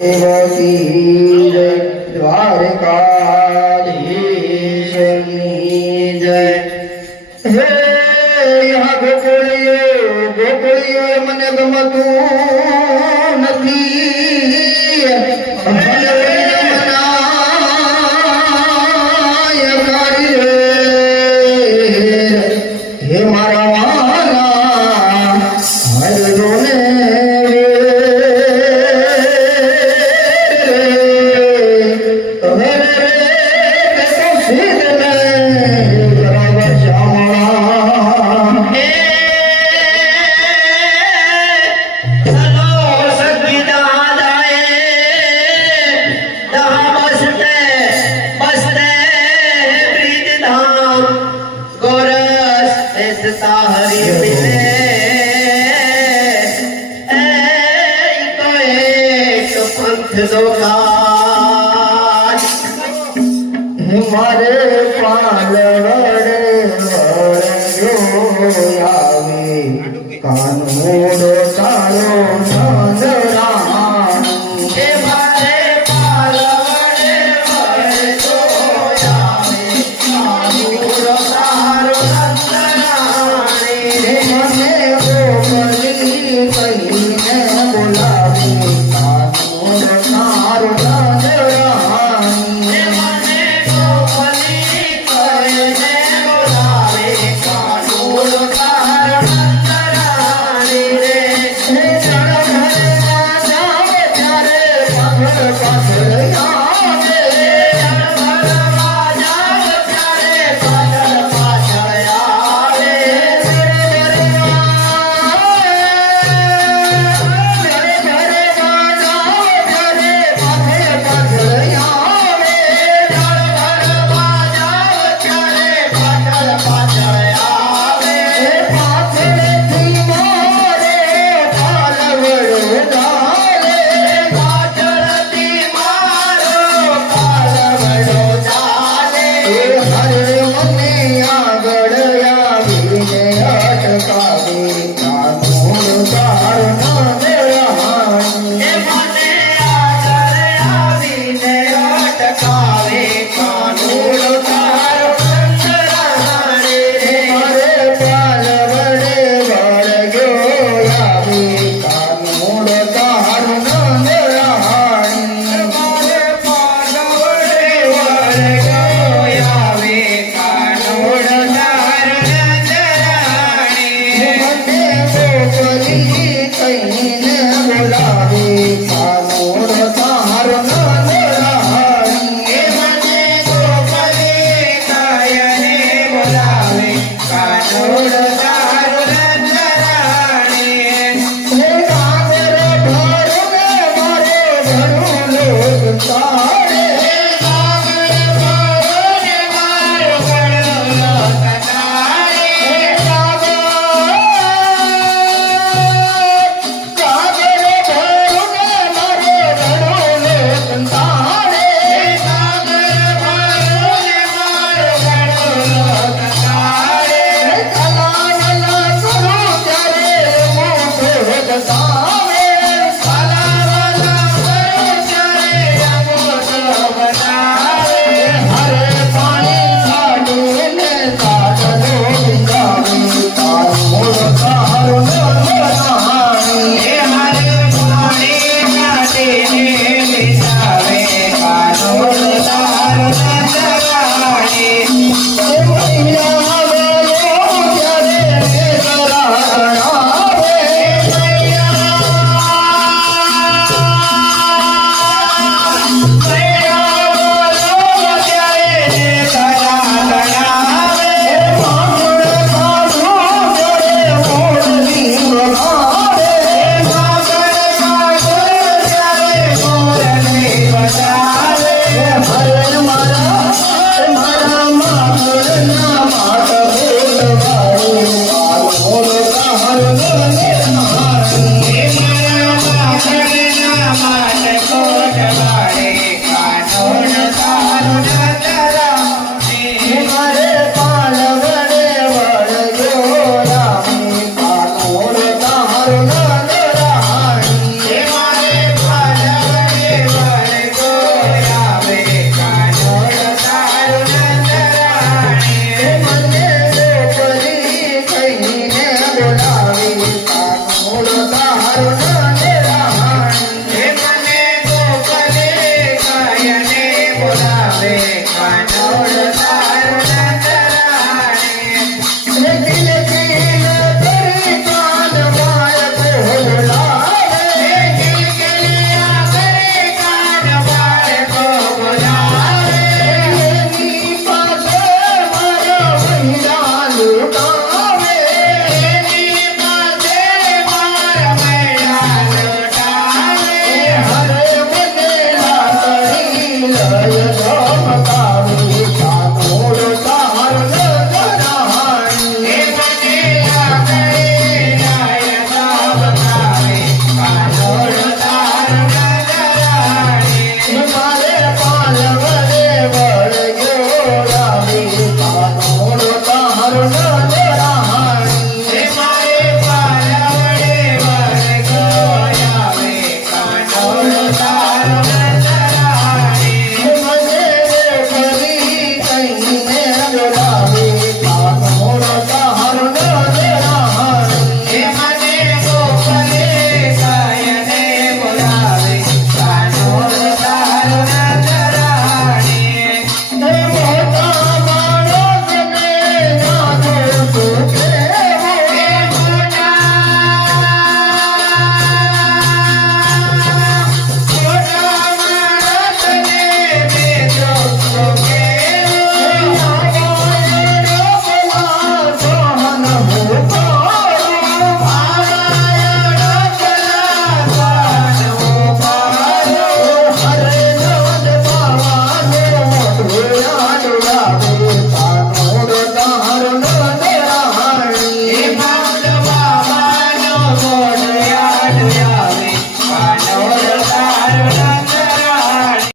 शिव द्वारकाधीश। जय हे यहाँ गोकुलियो मन गमतू There's a